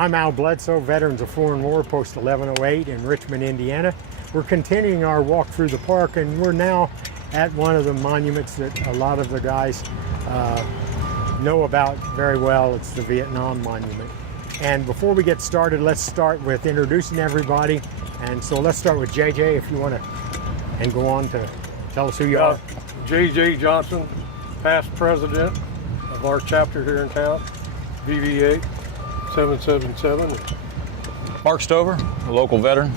I'm Al Bledsoe, Veterans of Foreign War, Post 1108 in Richmond, Indiana. We're continuing our walk through the park, and we're now at one of the monuments that a lot of the guys know about very well. It's the Vietnam Monument. And before we get started, let's start with introducing everybody. And so let's start with JJ, if you want to, and go on to tell us who you are. J.J. Johnson, past president of our chapter here in town, VVA 777. Mark Stover, a local veteran.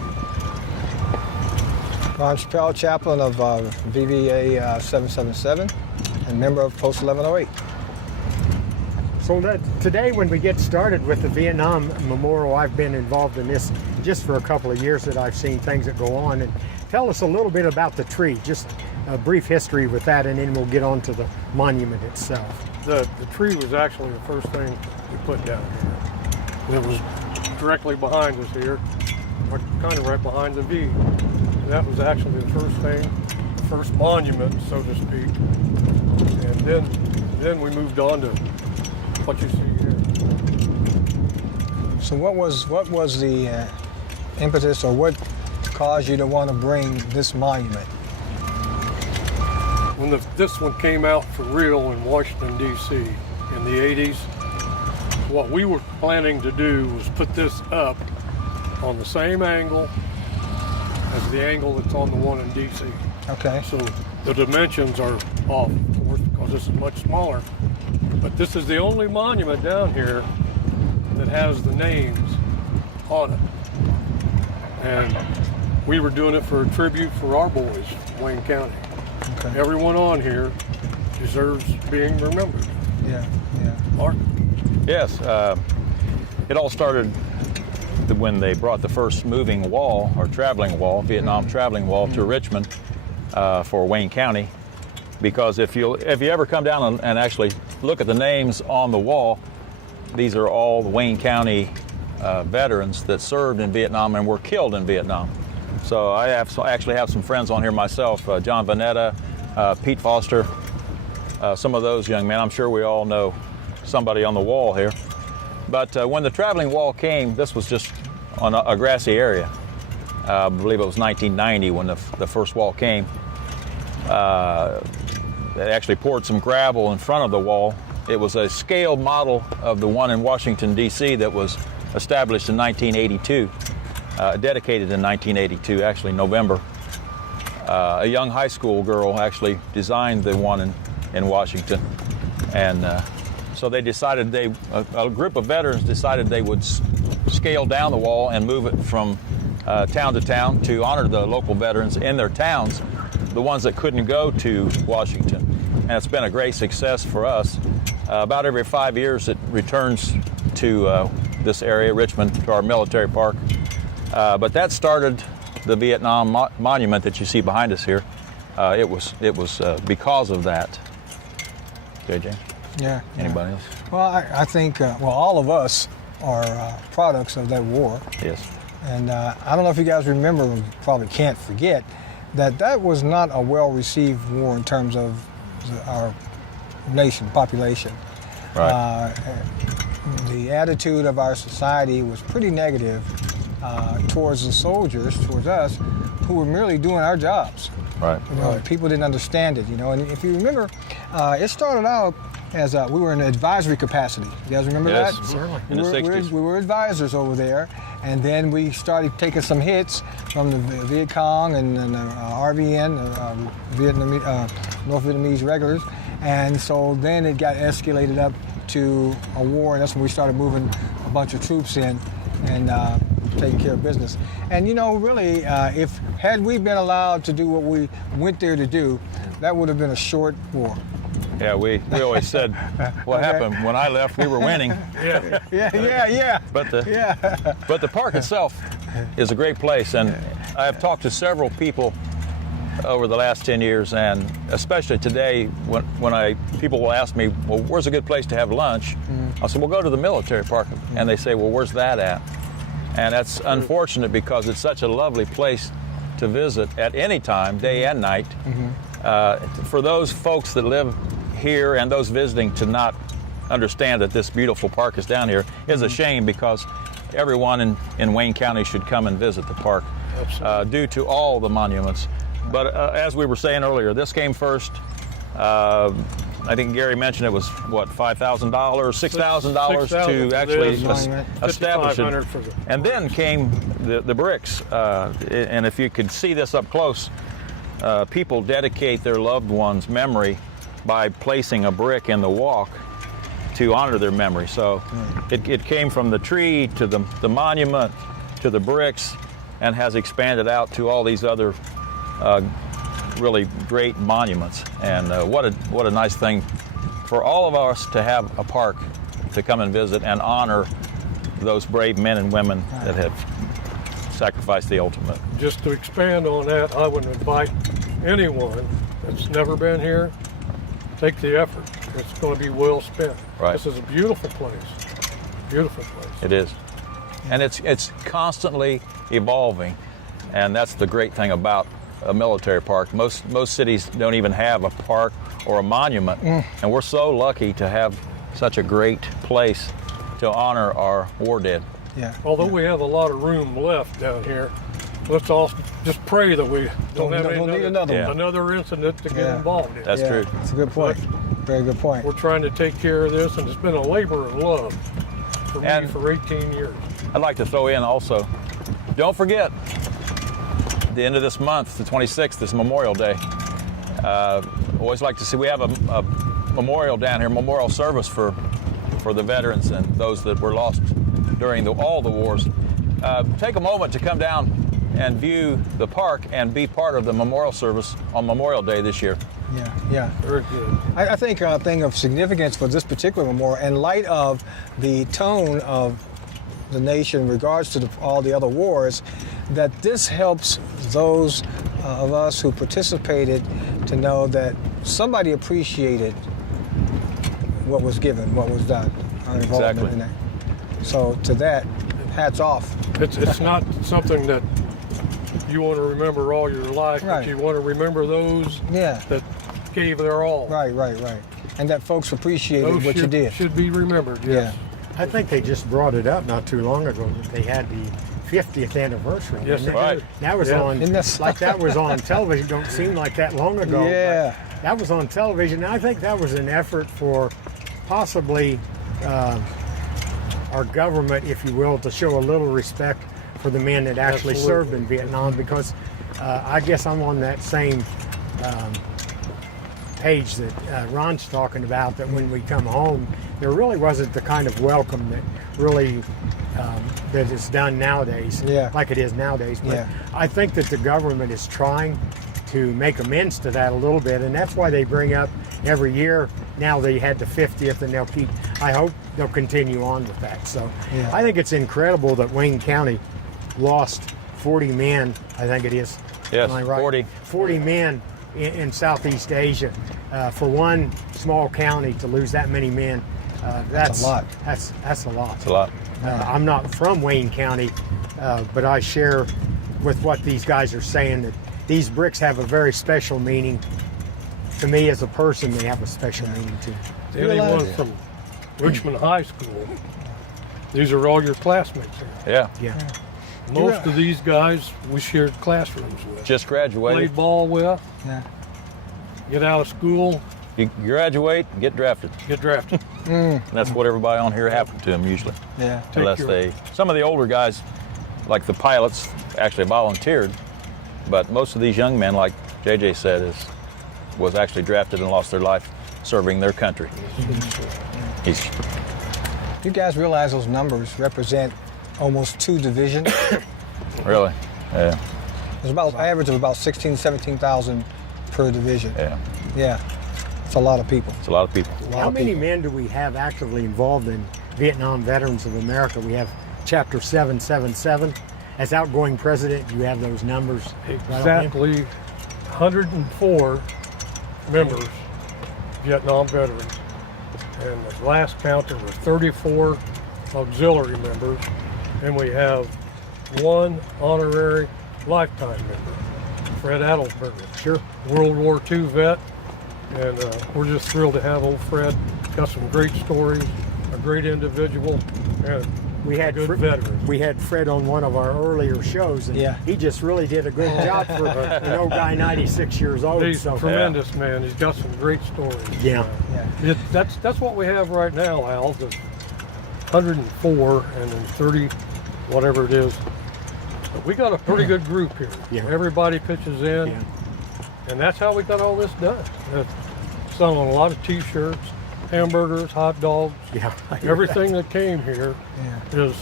Ron Chappell, chaplain of VVA 777 and member of Post 1108. So today, when we get started with the Vietnam Memorial, I've been involved in this just for a couple of years that I've seen things that go on. And tell us a little bit about the tree, just a brief history with that, and then we'll get on to the monument itself. The tree was actually the first thing we put down here. It was directly behind us here, kind of right behind the V. That was actually the first thing, the first monument, so to speak. And then we moved on to what you see here. So what was the impetus, or what caused you to want to bring this monument? When this one came out for real in Washington, D.C. in the 80s, what we were planning to do was put this up on the same angle as the angle that's on the one in D.C. Okay. So the dimensions are off, of course, because this is much smaller. But this is the only monument down here that has the names on it. And we were doing it for a tribute for our boys in Wayne County. Okay. Everyone on here deserves being remembered. Yeah, yeah. Mark? Yes, it all started when they brought the first moving wall, or traveling wall, Vietnam traveling wall, to Richmond for Wayne County. Because if you ever come down and actually look at the names on the wall, these are all the Wayne County veterans that served in Vietnam and were killed in Vietnam. So I actually have some friends on here myself, John Vanetta, Pete Foster, some of those young men. I'm sure we all know somebody on the wall here. But when the traveling wall came, this was just on a grassy area. I believe it was 1990 when the first wall came. They actually poured some gravel in front of the wall. It was a scaled model of the one in Washington, D.C. that was established in 1982, dedicated in 1982, actually November. A young high school girl actually designed the one in Washington. And so they decided a group of veterans decided they would scale down the wall and move it from town to town to honor the local veterans in their towns, the ones that couldn't go to Washington. And it's been a great success for us. About every 5 years it returns to this area, Richmond, to our military park. But that started the Vietnam monument that you see behind us here. It was because of that. JJ? Yeah. Anybody else? Well, I think, all of us are products of that war. Yes. And I don't know if you guys remember, you probably can't forget, that was not a well-received war in terms of our nation, population. Right. The attitude of our society was pretty negative towards the soldiers, towards us, who were merely doing our jobs. Right. You know, Right. People didn't understand it, And if you remember, it started out as we were in an advisory capacity. You guys remember Yes, that? Certainly. In the 60s. We were advisors over there, and then we started taking some hits from the Viet Cong and RVN, North Vietnamese regulars, and so then it got escalated up to a war, and that's when we started moving a bunch of troops in and taking care of business. And really, had we been allowed to do what we went there to do, that would have been a short war. Yeah, we always said what happened when I left, we were winning. Yeah. But the park itself is a great place, and I've talked to several people over the last 10 years, and especially today when people will ask me, well, where's a good place to have lunch? I said, well, go to the military park. And they say, well, where's that at? And that's unfortunate because it's such a lovely place to visit at any time, day and night. For those folks that live here and those visiting to not understand that this beautiful park is down here is a shame, because everyone in Wayne County should come and visit the park due to all the monuments. But as we were saying earlier, this came first. I think Gary mentioned it was, what, $5,000, $6,000 to actually establish it. And then came the bricks. And if you could see this up close, people dedicate their loved one's memory by placing a brick in the walk to honor their memory. So it came from the tree to the monument to the bricks, and has expanded out to all these other really great monuments. And what a nice thing for all of us to have a park to come and visit and honor those brave men and women that have sacrificed the ultimate. Just to expand on that, I would invite anyone that's never been here, take the effort. It's going to be well spent. Right. This is a beautiful place. Beautiful place. It is. And it's constantly evolving. And that's the great thing about a military park. Most cities don't even have a park or a monument. And we're so lucky to have such a great place to honor our war dead. Yeah. Although we have a lot of room left down here, let's all just pray that we don't have another incident to get involved in. That's true. That's a good point. Very good point. We're trying to take care of this, and it's been a labor of love for me for 18 years. I'd like to throw in also, don't forget, the end of this month, the 26th, is Memorial Day. Always like to see, we have a memorial down here, memorial service for the veterans and those that were lost during all the wars. Take a moment to come down and view the park and be part of the memorial service on Memorial Day this year. Yeah. Very good. I think a thing of significance for this particular memorial, in light of the tone of the nation in regards to all the other wars, that this helps those of us who participated to know that somebody appreciated what was given, what was done, our involvement in that. So to that, hats off. It's not something that you want to remember all your life, but you want to remember those that gave their all. Right. And that folks appreciated what you did. Should be remembered, yes. I think they just brought it up not too long ago that they had the 50th anniversary. Yes, right. That was on, like that was on television. Don't seem like that long ago. Yeah. But that was on television. And I think that was an effort for possibly our government, if you will, to show a little respect for the men that actually served in Vietnam, because I guess I'm on that same page that Ron's talking about, that when we come home, there really wasn't the kind of welcome that really that is done nowadays, like it is nowadays. But I think that the government is trying to make amends to that a little bit, and that's why they bring up every year. Now they had the 50th, and I hope they'll continue on with that. So I think it's incredible that Wayne County lost 40 men, I think it is. Yes, am I right? 40 men in Southeast Asia. For one small county to lose that many men, that's a lot. That's a lot. It's a lot. I'm not from Wayne County, but I share with what these guys are saying, that these bricks have a very special meaning. To me as a person, they have a special meaning too. Anyone from Richmond High School, these are all your classmates here. Yeah. Most of these guys we shared classrooms with. Just graduated. Played ball with. Yeah. Get out of school. You graduate, get drafted. And that's what everybody on here happened to them usually. Yeah. Unless some of the older guys, like the pilots, actually volunteered, but most of these young men, like JJ said, was actually drafted and lost their life serving their country. You guys realize those numbers represent almost 2 divisions? Really? Yeah. There's about average of about 16,000, 17,000 per division. Yeah. It's a lot of people. It's a lot of people. How many men do we have actively involved in Vietnam Veterans of America? We have Chapter 777. As outgoing president, you have those numbers. Exactly 104 members, Vietnam veterans. And the last count, there were 34 auxiliary members. And we have 1 honorary lifetime member, Fred Adelsberger. Sure. World War II vet. And we're just thrilled to have old Fred got some great stories, a great individual, and We had a good veteran. We had Fred on one of our earlier shows, and Yeah. he just really did a good job for an old guy, 96 years old. He's So tremendous, man. He's got some great stories. Yeah. That's what we have right now, Al. The 104 and then 30, whatever it is. But we got a pretty good group here. Yeah. Everybody pitches in, Yeah. and that's how we got all this done. Selling a lot of T-shirts, hamburgers, hot dogs, Yeah. everything that came here Yeah. is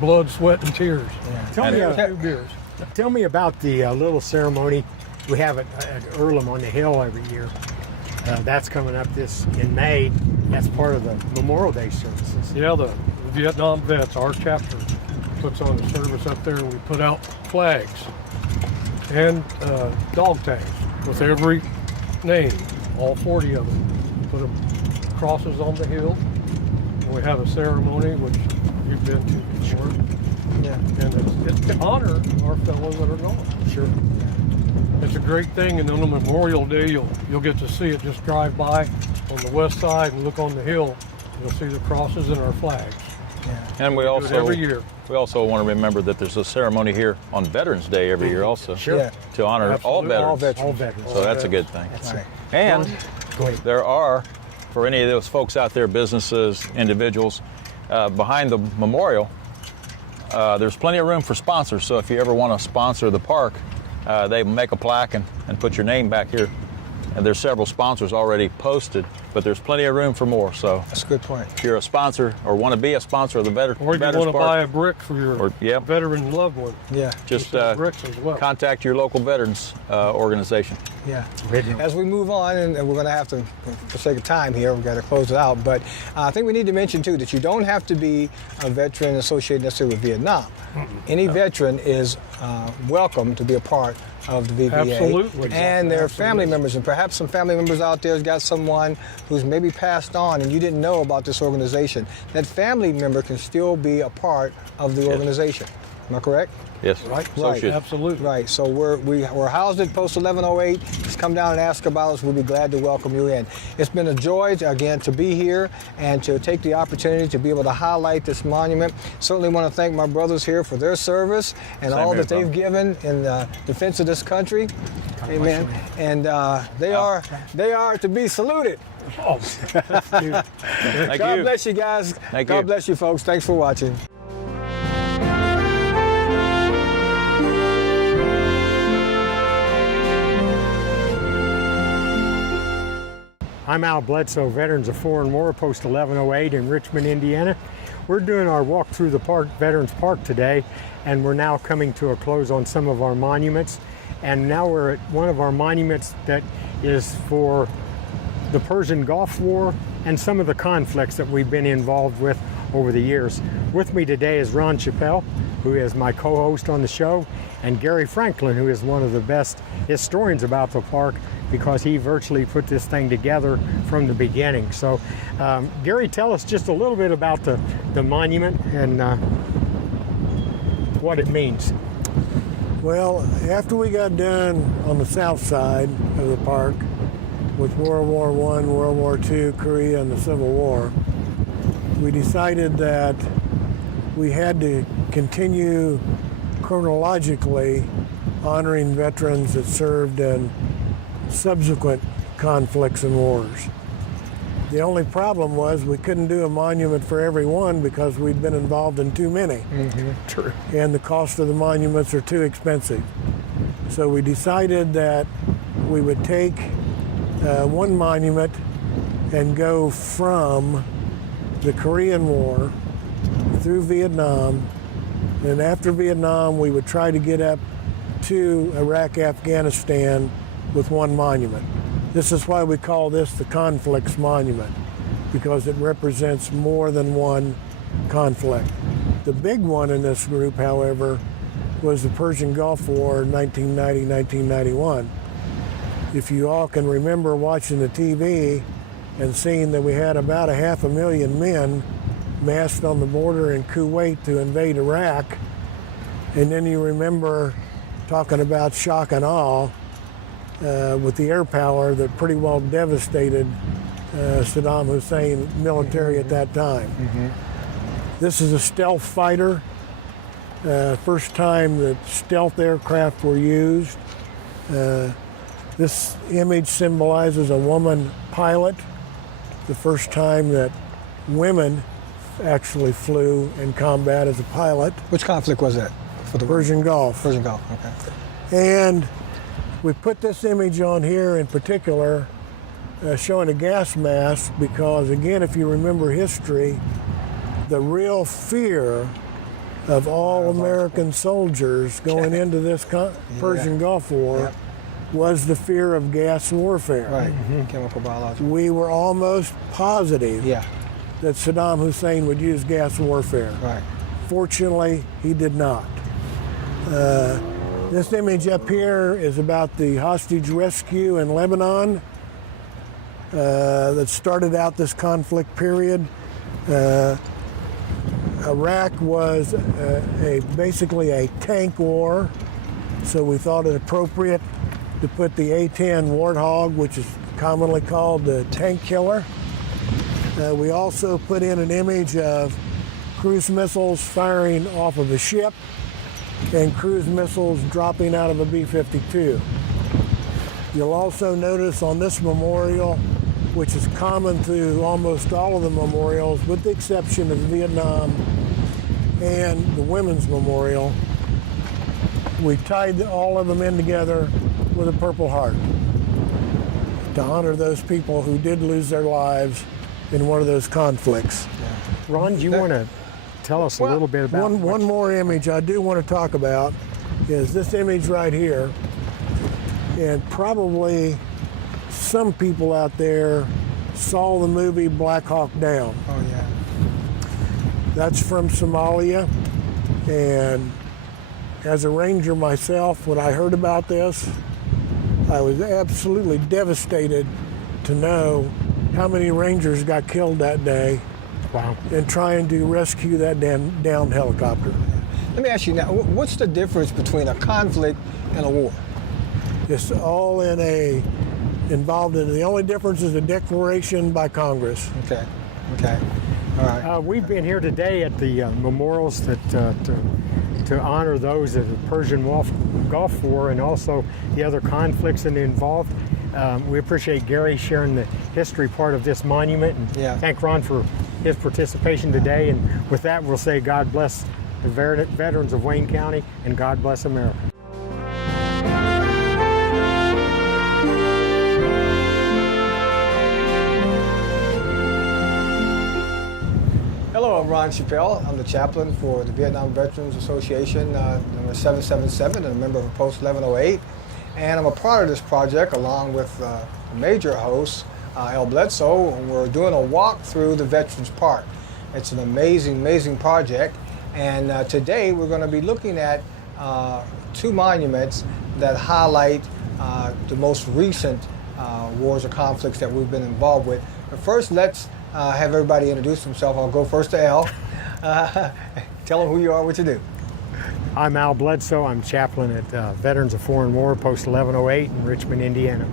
blood, sweat, and tears. Yeah. Tell me, And a few beers. tell me about the little ceremony we have at Earlham on the Hill every year. That's coming up in May. That's part of the Memorial Day services. Yeah, the Vietnam vets, our chapter, puts on a service up there, and we put out flags and dog tags with every name, all 40 of them. Put them crosses on the hill, and we have a ceremony which you've been to before, Yeah. and it's to honor our fellows that are gone. Sure. It's a great thing, and on the Memorial Day, you'll get to see it. Just drive by on the west side and look on the hill. You'll see the crosses and our flags. And we Do it also every year. we also want to remember that there's a ceremony here on Veterans Day every year also Sure. Yeah. to honor all Absolutely. veterans. All veterans. All veterans. So that's a good thing. That's Right. And Go ahead. there are, for any of those folks out there, businesses, individuals, behind the memorial, there's plenty of room for sponsors. So if you ever want to sponsor the park, they make a plaque and put your name back here. And there's several sponsors already posted, but there's plenty of room for more. So That's a good point. if you're a sponsor or want to be a sponsor of the Or if you Veterans want to buy Park, a brick for your Or- yep. veteran loved one, Yeah. just sell bricks as well. contact your local veterans organization. Yeah. Original. As we move on, and we're going to have to, for sake of time here, we've got to close it out. But I think we need to mention, too, that you don't have to be a veteran associated necessarily with Vietnam. Any veteran is welcome to be a part of the VBA. Absolutely. And their family Absolutely. members, and perhaps some family members out there has got someone who's maybe passed on and you didn't know about this organization. That family member can still be a part of the organization. Am I correct? Yes, Right. associate. Absolutely. Right, so we're housed at Post 1108. Just come down and ask about us. We'll be glad to welcome you in. It's been a joy, again, to be here and to take the opportunity to be able to highlight this monument. Certainly want to thank my brothers here for their service and Same all here, that they've Tom. given in the defense of this country. Amen. And they are to be saluted. Thank God you. bless you guys. Thank God you. bless you, folks. Thanks for watching. I'm Al Bledsoe, Veterans of Foreign War, Post 1108 in Richmond, Indiana. We're doing our walk through the park, Veterans Park today, and we're now coming to a close on some of our monuments. And now we're at one of our monuments that is for the Persian Gulf War and some of the conflicts that we've been involved with over the years. With me today is Ron Chappell, who is my co-host on the show, and Gary Franklin, who is one of the best historians about the park because he virtually put this thing together from the beginning. So, Gary, tell us just a little bit about the monument and what it means. Well, after we got done on the south side of the park with World War I, World War II, Korea, and the Civil War, we decided that we had to continue chronologically honoring veterans that served in subsequent conflicts and wars. The only problem was we couldn't do a monument for every one because we'd been involved in too many. True. And the cost of the monuments are too expensive. So we decided that we would take one monument and go from the Korean War through Vietnam, and after Vietnam we would try to get up to Iraq, Afghanistan with one monument. This is why we call this the Conflicts Monument, because it represents more than one conflict. The big one in this group, however, was the Persian Gulf War in 1990-1991. If you all can remember watching the TV and seeing that we had about 500,000 men massed on the border in Kuwait to invade Iraq, and then you remember talking about shock and awe with the air power that pretty well devastated Saddam Hussein military at that time. This is a stealth fighter. First time that stealth aircraft were used. This image symbolizes a woman pilot. The first time that women actually flew in combat as a pilot. Which conflict was that? For the Persian Gulf. Persian Gulf, okay. And we put this image on here in particular showing a gas mask because, again, if you remember history, the real fear of all American soldiers going into this Persian Gulf War was the fear of gas warfare. Right, chemical biological. We were almost positive that Saddam Hussein would use gas warfare. Right. Fortunately, he did not. This image up here is about the hostage rescue in Lebanon that started out this conflict period. Iraq was basically a tank war, so we thought it appropriate to put the A-10 Warthog, which is commonly called the tank killer. We also put in an image of cruise missiles firing off of a ship and cruise missiles dropping out of a B-52. You'll also notice on this memorial, which is common to almost all of the memorials, with the exception of Vietnam and the Women's Memorial, we tied all of them in together with a Purple Heart to honor those people who did lose their lives in one of those conflicts. Ron, do you want to tell us a little bit about one more image I do want to talk about is this image right here. And probably some people out there saw the movie Black Hawk Down. Oh, yeah. That's from Somalia. And as a Ranger myself, when I heard about this, I was absolutely devastated to know how many Rangers got killed that day. Wow. In trying to rescue that downed helicopter. Let me ask you now, what's the difference between a conflict and a war? It's all involved in, the only difference is a declaration by Congress. Okay, all right. We've been here today at the memorials to honor those of the Persian Gulf War and also the other conflicts involved. We appreciate Gary sharing the history part of this monument, and thank Ron for his participation today. And with that, we'll say God bless the veterans of Wayne County, and God bless America. Hello, I'm Ron Chappell. I'm the chaplain for the Vietnam Veterans Association, number 777, and a member of Post 1108. And I'm a part of this project along with a major host, Bledsoe, and we're doing a walk through the Veterans Park. It's an amazing, amazing project. And today we're going to be looking at two monuments that highlight the most recent wars or conflicts that we've been involved with. But first, let's have everybody introduce themselves. I'll go first to Al. Tell them who you are, what you do. I'm Al Bledsoe. I'm chaplain at Veterans of Foreign War, Post 1108 in Richmond, Indiana.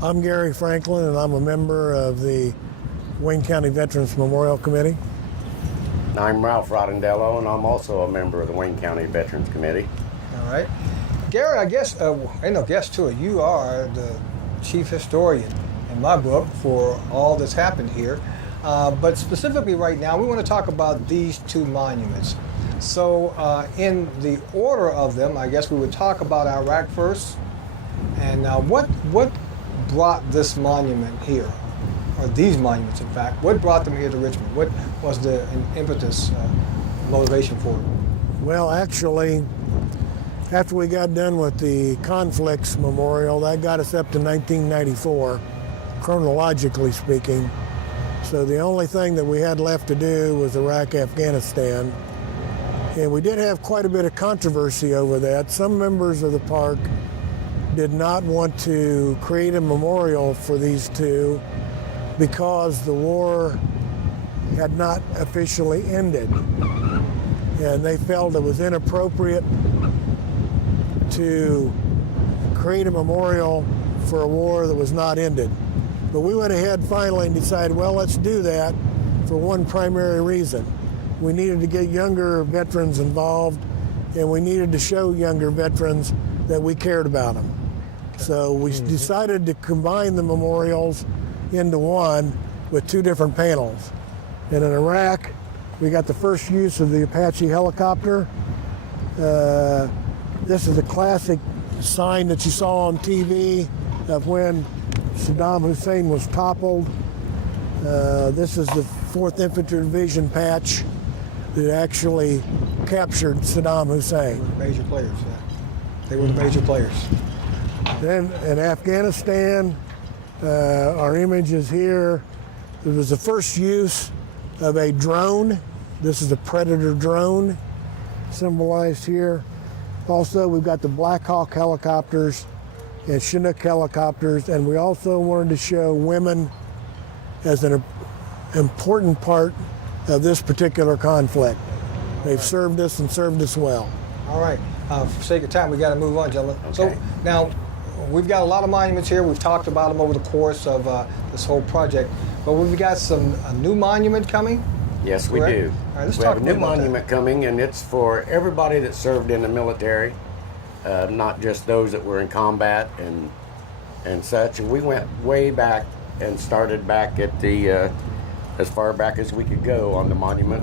I'm Gary Franklin, and I'm a member of the Wayne County Veterans Memorial Committee. I'm Ralph Ronandello, and I'm also a member of the Wayne County Veterans Committee. All right. Gary, I guess, ain't no guess to it, you are the chief historian in my book for all that's happened here. But specifically right now, we want to talk about these two monuments. So in the order of them, I guess we would talk about Iraq first. And what brought this monument here? Or these monuments, in fact. What brought them here to Richmond? What was the impetus, motivation for it? Well, actually, after we got done with the conflicts memorial, that got us up to 1994, chronologically speaking. So the only thing that we had left to do was Iraq, Afghanistan. And we did have quite a bit of controversy over that. Some members of the park did not want to create a memorial for these two because the war had not officially ended. And they felt it was inappropriate to create a memorial for a war that was not ended. But we went ahead finally and decided, well, let's do that for one primary reason. We needed to get younger veterans involved, and we needed to show younger veterans that we cared about them. So we decided to combine the memorials into one with two different panels. And in Iraq, we got the first use of the Apache helicopter. This is a classic sign that you saw on TV of when Saddam Hussein was toppled. This is the 4th Infantry Division patch that actually captured Saddam Hussein. Major players, yeah. They were the major players. Then in Afghanistan, our image is here. It was the first use of a drone. This is a Predator drone symbolized here. Also, we've got the Black Hawk helicopters and Chinook helicopters, and we also wanted to show women as an important part of this particular conflict. They've served us and served us well. All right, for sake of time, we got to move on, gentlemen. Okay. So now, we've got a lot of monuments here. We've talked about them over the course of this whole project, but we've got a new monument coming. Yes, we Correct? do. All right, let's We talk have a new about that. monument coming, and it's for everybody that served in the military, not just those that were in combat and such. And we went way back and started back at the as far back as we could go on the monument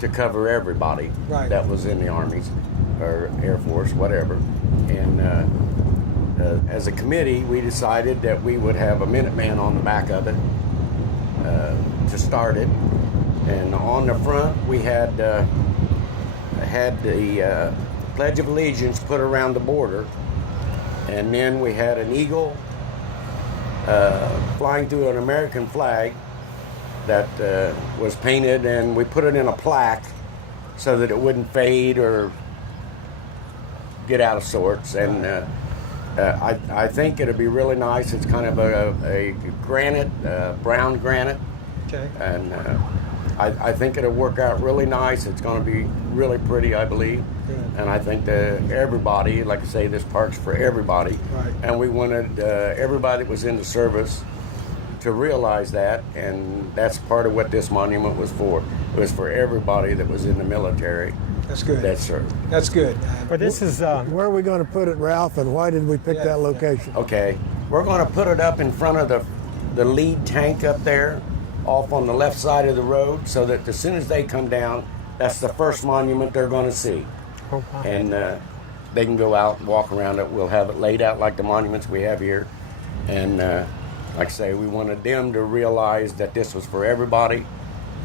to cover everybody Right. that was in the armies or Air Force, whatever. And as a committee, we decided that we would have a Minuteman on the back of it to start it. And on the front, we had the Pledge of Allegiance put around the border, and then we had an eagle flying through an American flag that was painted, and we put it in a plaque so that it wouldn't fade or get out of sorts. And I think it'll be really nice. It's kind of a granite, brown granite, Okay. and I think it'll work out really nice. It's going to be really pretty, I believe. Good. And I think that everybody, like I say, this park's for everybody. Right. And we wanted everybody that was in the service to realize that, and that's part of what this monument was for. It was for everybody that was in the military That's good. that served. That's good. But this is Where are we going to put it, Ralph, and why did we pick Yeah, that yeah. location? Okay, we're going to put it up in front of the lead tank up there, off on the left side of the road, so that as soon as they come down, that's the first monument they're going to see. oh, wow. And they can go out and walk around it. We'll have it laid out like the monuments we have here. And like I say, we wanted them to realize that this was for everybody,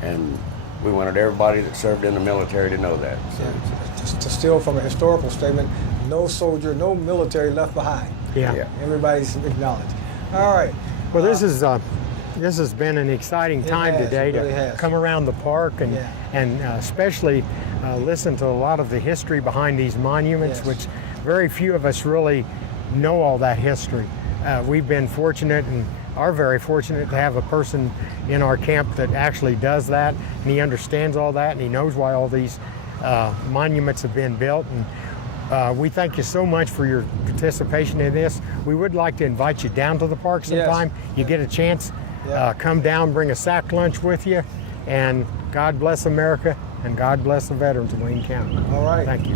and we wanted everybody that served in the military to know that. So, Yeah. Just to steal from a historical statement, no soldier, no military left behind. yeah. yeah. Everybody's acknowledged. All right. Well, this has been an exciting time has, today it really to has. come around the park and Yeah. especially listen to a lot of the history behind these monuments, Yes. which very few of us really know all that history. We've been fortunate and are very fortunate to have a person in our camp that actually does that, and he understands all that, and he knows why all these monuments have been built. And we thank you so much for your participation in this. We would like to invite you down to the park sometime. You get a chance, Yeah. come down, bring a sack lunch with you, and God bless America, and God bless the veterans of Wayne County. All right. Thank you.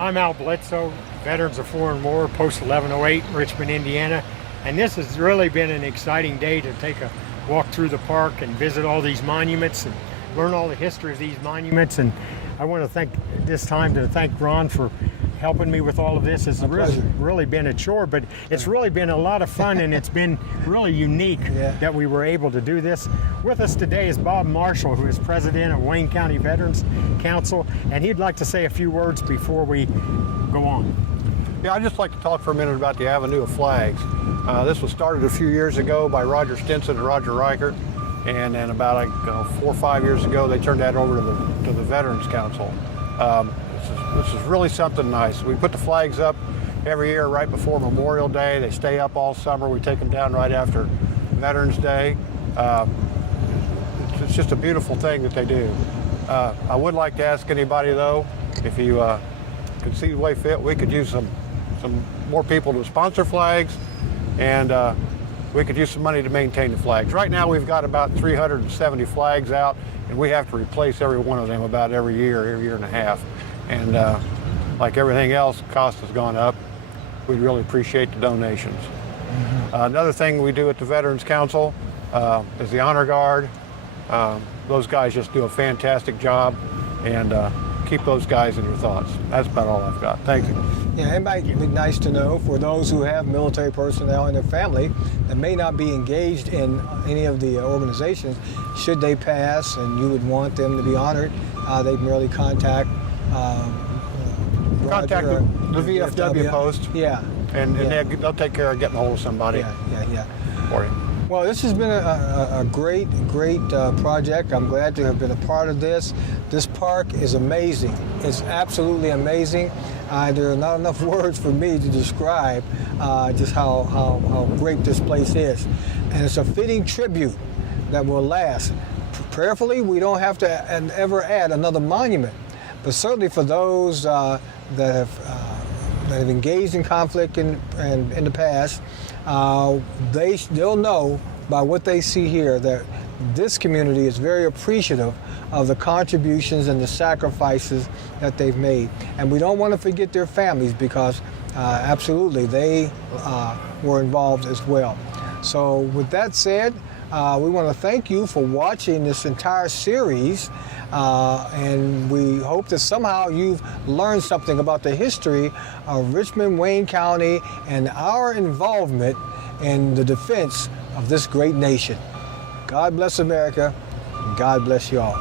I'm Al Bledsoe, Veterans of Foreign War, Post 1108, Richmond, Indiana. And this has really been an exciting day to take a walk through the park and visit all these monuments and learn all the history of these monuments. And I want to thank Ron for helping me with all of this. It's really been a chore, but it's really been a lot of fun, and it's been really unique that we were able to do this. With us today is Bob Marshall, who is president of Wayne County Veterans Council, and he'd like to say a few words before we go on. Yeah, I'd just like to talk for a minute about the Avenue of Flags. This was started a few years ago by Roger Stinson and Roger Reichert, and then about 4 or 5 years ago they turned that over to the Veterans Council. This is really something nice. We put the flags up every year right before Memorial Day. They stay up all summer. We take them down right after Veterans Day. It's just a beautiful thing that they do. I would like to ask anybody though, if you could see the way fit, we could use some more people to sponsor flags, and we could use some money to maintain the flags. Right now we've got about 370 flags out, and we have to replace every one of them about every year and a half. And like everything else, cost has gone up. We really appreciate the donations. Another thing we do at the Veterans Council is the Honor Guard. Those guys just do a fantastic job, and keep those guys in your thoughts. That's about all I've got. Thank you. Yeah, it might be nice to know for those who have military personnel in their family that may not be engaged in any of the organizations. Should they pass and you would want them to be honored, they can really contact Contact Roger, the VFW post. Yeah. And Yeah. they'll take care of getting a hold of somebody Yeah. for you. Well, this has been a great project. I'm glad to have been a part of this. This park is amazing. It's absolutely amazing. There are not enough words for me to describe just how great this place is. And it's a fitting tribute that will last. Prayerfully, we don't have to ever add another monument. But certainly for those that have engaged in conflict in the past, they'll know by what they see here that this community is very appreciative of the contributions and the sacrifices that they've made. And we don't want to forget their families, because absolutely they were involved as well. So with that said, we want to thank you for watching this entire series, and we hope that somehow you've learned something about the history of Richmond, Wayne County, and our involvement in the defense of this great nation. God bless America, and God bless you all.